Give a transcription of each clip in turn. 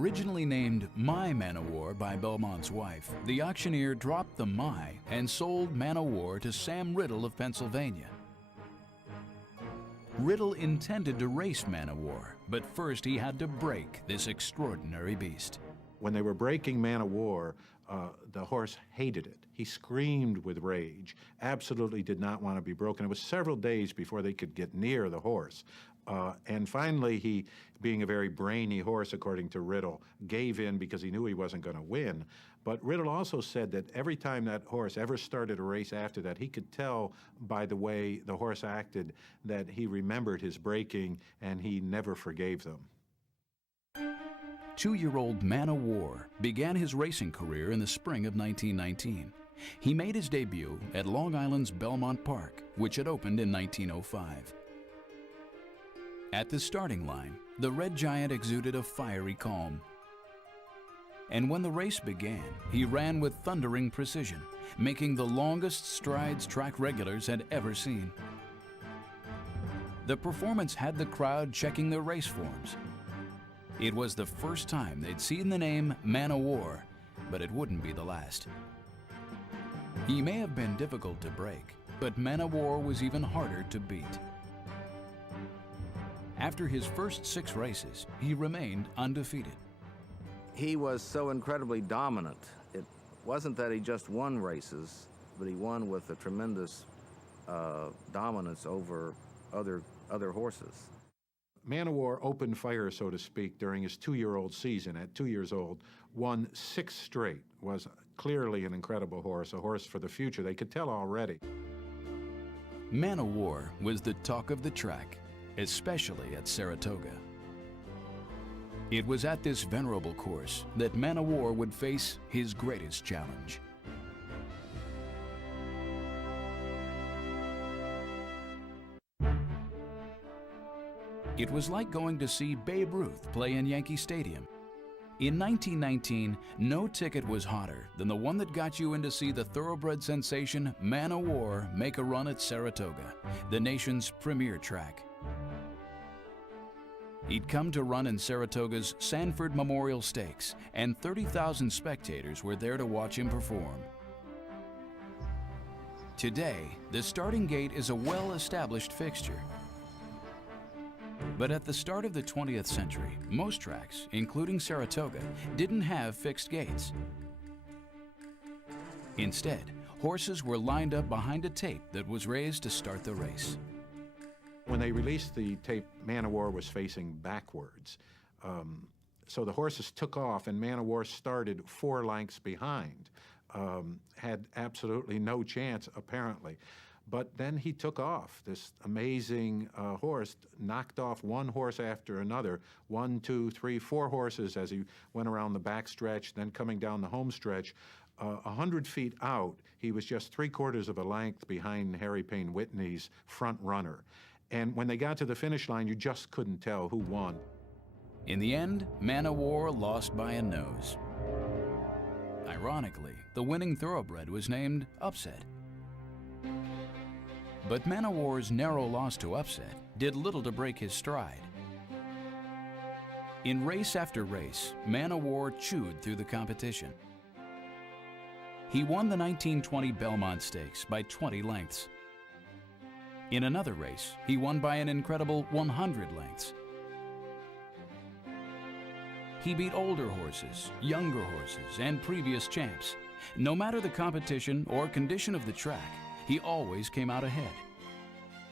Originally named My Man O' War by Belmont's wife, the auctioneer dropped the My and sold Man O' War to Sam Riddle of Pennsylvania. Riddle intended to race Man O' War, but first he had to break this extraordinary beast. When they were breaking Man O' War, the horse hated it. He screamed with rage, absolutely did not want to be broken. It was several days before they could get near the horse. And finally, he, being a very brainy horse, according to Riddle, gave in because he knew he wasn't going to win. But Riddle also said that every time that horse ever started a race after that, he could tell by the way the horse acted that he remembered his breaking and he never forgave them. 2-year-old Man O' War began his racing career in the spring of 1919. He made his debut at Long Island's Belmont Park, which had opened in 1905. At the starting line, the Red Giant exuded a fiery calm. And when the race began, he ran with thundering precision, making the longest strides track regulars had ever seen. The performance had the crowd checking their race forms. It was the first time they'd seen the name Man O' War, but it wouldn't be the last. He may have been difficult to break, but Man O' War was even harder to beat. After his first 6 races, he remained undefeated. He was so incredibly dominant. It wasn't that he just won races, but he won with a tremendous dominance over other horses. Man O' War opened fire, so to speak, during his 2-year-old season. At 2 years old, won 6 straight, was clearly an incredible horse, a horse for the future. They could tell already. Man O' War was the talk of the track, especially at Saratoga. It was at this venerable course that Man O' War would face his greatest challenge. It was like going to see Babe Ruth play in Yankee Stadium. In 1919, no ticket was hotter than the one that got you in to see the thoroughbred sensation Man O' War make a run at Saratoga, the nation's premier track. He'd come to run in Saratoga's Sanford Memorial Stakes, and 30,000 spectators were there to watch him perform. Today, the starting gate is a well-established fixture. But at the start of the 20th century, most tracks, including Saratoga, didn't have fixed gates. Instead, horses were lined up behind a tape that was raised to start the race. When they released the tape, Man O' War was facing backwards. So the horses took off, and Man O' War started 4 lengths behind. Had absolutely no chance, apparently. But then he took off. This amazing horse knocked off one horse after another, 1, 2, 3, 4 horses as he went around the back stretch, then coming down the home stretch. 100 feet out, he was just 3/4 of a length behind Harry Payne Whitney's front runner. And when they got to the finish line, you just couldn't tell who won. In the end, Man O' War lost by a nose. Ironically, the winning thoroughbred was named Upset. But Man O' War's narrow loss to Upset did little to break his stride. In race after race, Man O' War chewed through the competition. He won the 1920 Belmont Stakes by 20 lengths. In another race, he won by an incredible 100 lengths. He beat older horses, younger horses, and previous champs. No matter the competition or condition of the track, he always came out ahead.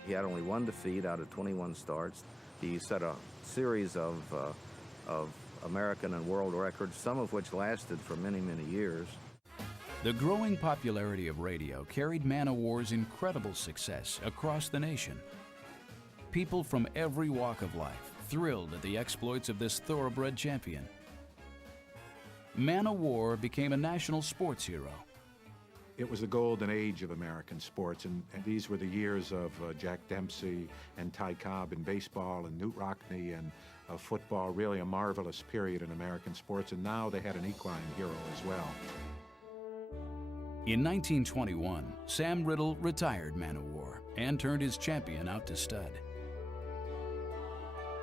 He had only 1 defeat out of 21 starts. He set a series of American and world records, some of which lasted for many, many years. The growing popularity of radio carried Man O' War's incredible success across the nation. People from every walk of life thrilled at the exploits of this thoroughbred champion. Man O' War became a national sports hero. It was the golden age of American sports, and these were the years of Jack Dempsey and Ty Cobb in baseball and Knute Rockne and football, really a marvelous period in American sports, and now they had an equine hero as well. In 1921, Sam Riddle retired Man O' War and turned his champion out to stud.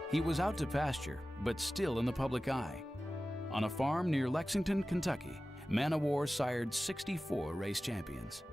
He was out to pasture, but still in the public eye. On a farm near Lexington, Kentucky, Man O' War sired 64 race champions.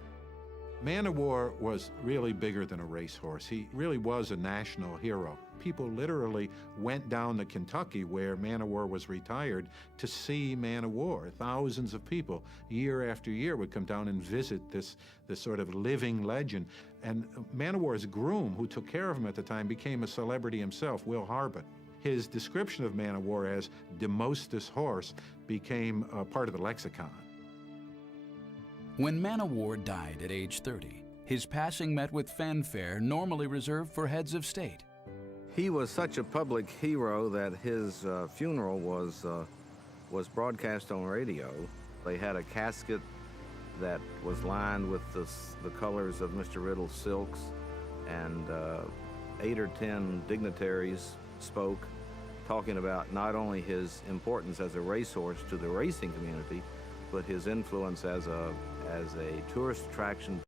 Man O' War was really bigger than a racehorse. He really was a national hero. People literally went down to Kentucky, where Man O' War was retired, to see Man O' War. Thousands of people, year after year, would come down and visit this sort of living legend. And Man O' War's groom, who took care of him at the time, became a celebrity himself, Will Harbut. His description of Man O' War as Demosthenes' horse became part of the lexicon. When Man O' War died at age 30, his passing met with fanfare normally reserved for heads of state. He was such a public hero that his funeral was broadcast on radio. They had a casket that was lined with the colors of Mr. Riddle's silks, and 8 or 10 dignitaries spoke, talking about not only his importance as a racehorse to the racing community, but his influence as a tourist attraction